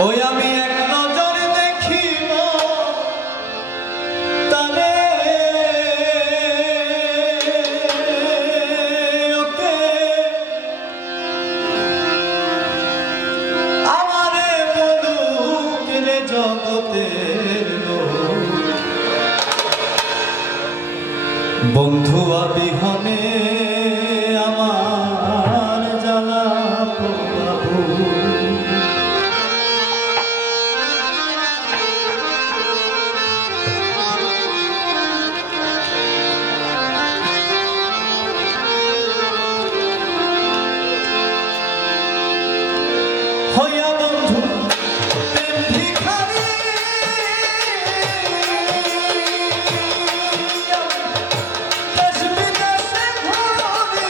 ওই আমি এক নজর দেখিব তারে ওকে আমারে বলুক রে জগতের বন্ধু বিহনে আমার জ্বালা পোড়াবো হইয়া বন্ধু প্রেম ভিখারি দেশ বিদেশে ঘুরি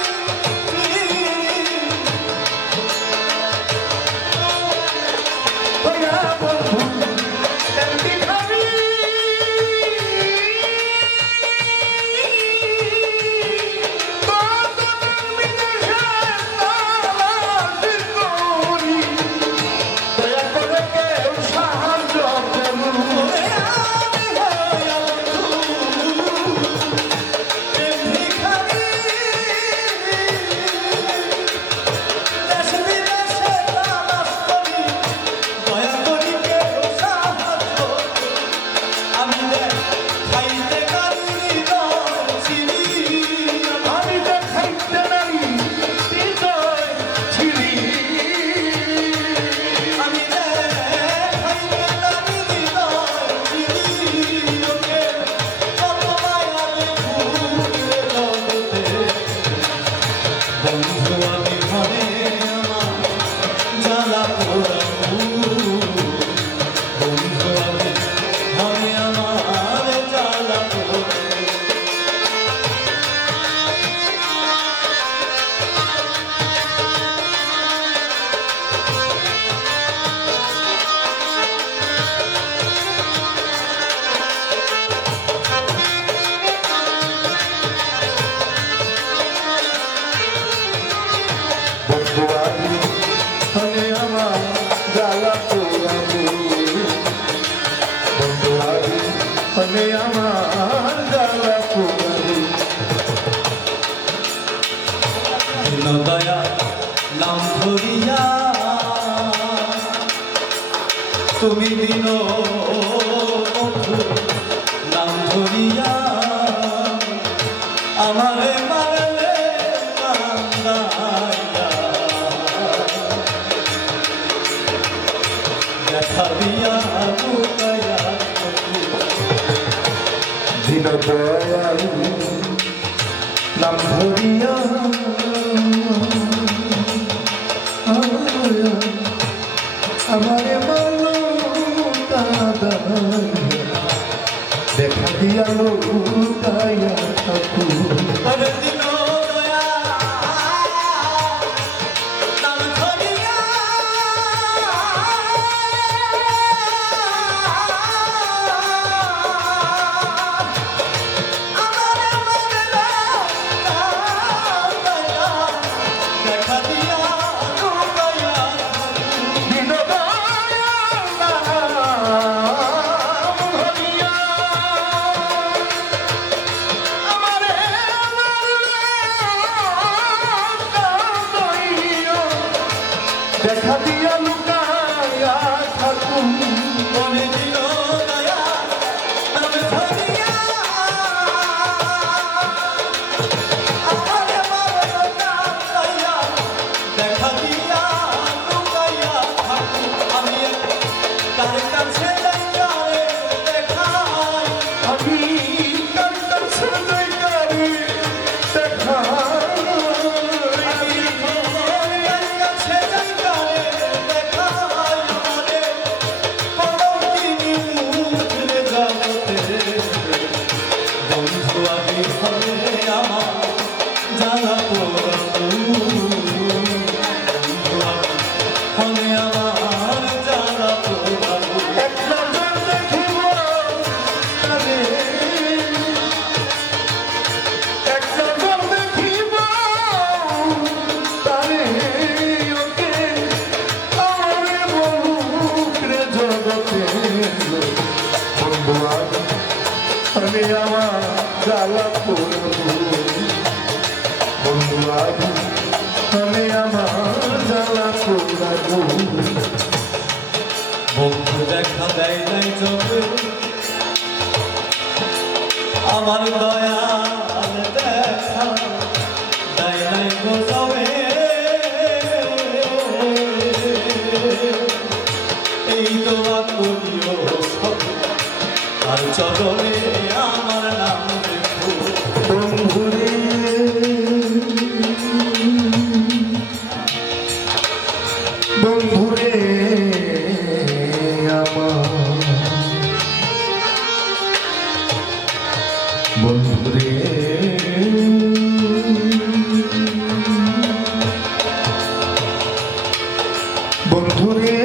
হইয়া বন্ধু প্রেম ভিখারি দয়া নাম ধরিয়া তুমি দিন বন্ধু নাম ধরিয়া আমারে মারলে কান্দাইয়া দেখা দিয়া বুকাইয়া দিন দয়াল নাম ধরিয়া আমারে বলো দাদা দেখা দিয়া লুকাইয়া থাকু দেখা দিয়া লুকাইয়া থাকুন মনে দিল দয়া নাম ধরিয়া আমারে মারলো কান্দাইয়া দেখা দিয়া লুকাইয়া থাকুন আমি তার কাছে যাই কারে দেখাই আমি তার কাছে যাই কারে দেখাই আমি তার কাছে যাই কারে বন্ধু দেখা দেয় নাই চোখে আমার দয়াল দেখা দেয় নাই গো যাবে এই দোয়া করিও সবে আর চরণে আমার নাম রেখো বন্ধুরে বন্ধুরে আমার বন্ধুরে বন্ধুরে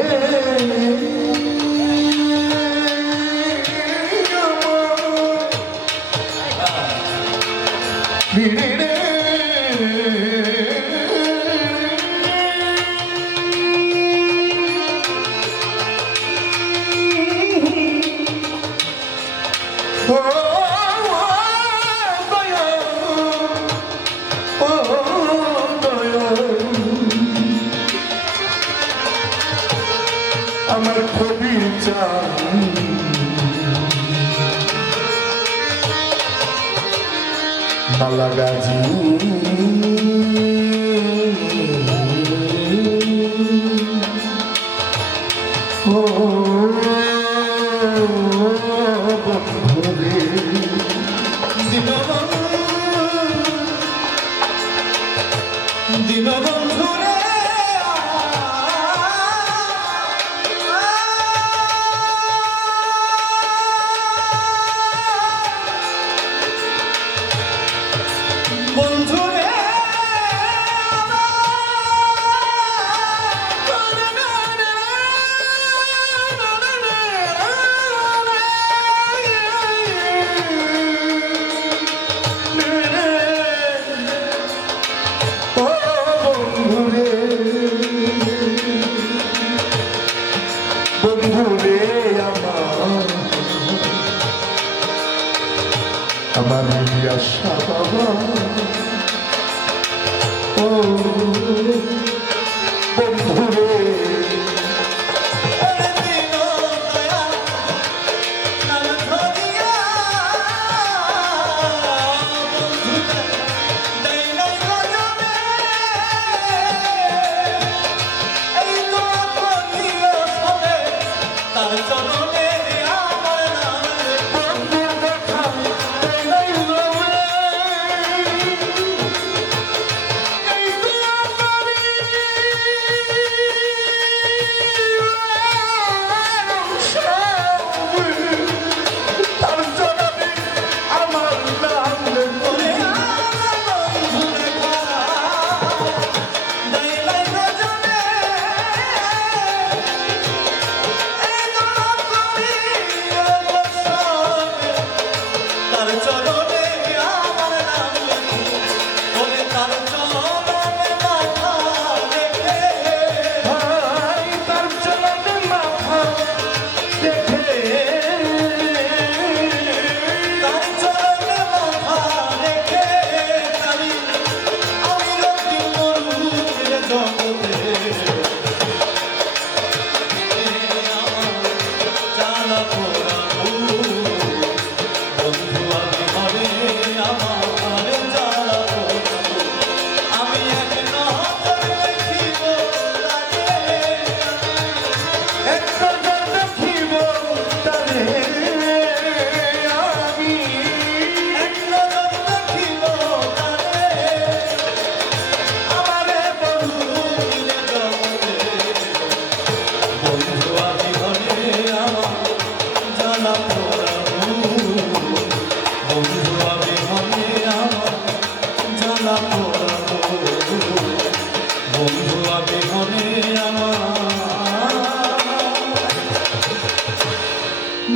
আমার কবির চান নালাগাজি ও বন্ধুরে দীনবন্ধু রে বন্ধু রে ও বন্ধুরে বন্ধুরে আমার আশা বাবা ও বন্ধুরে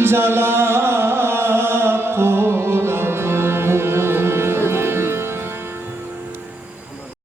জ্বালা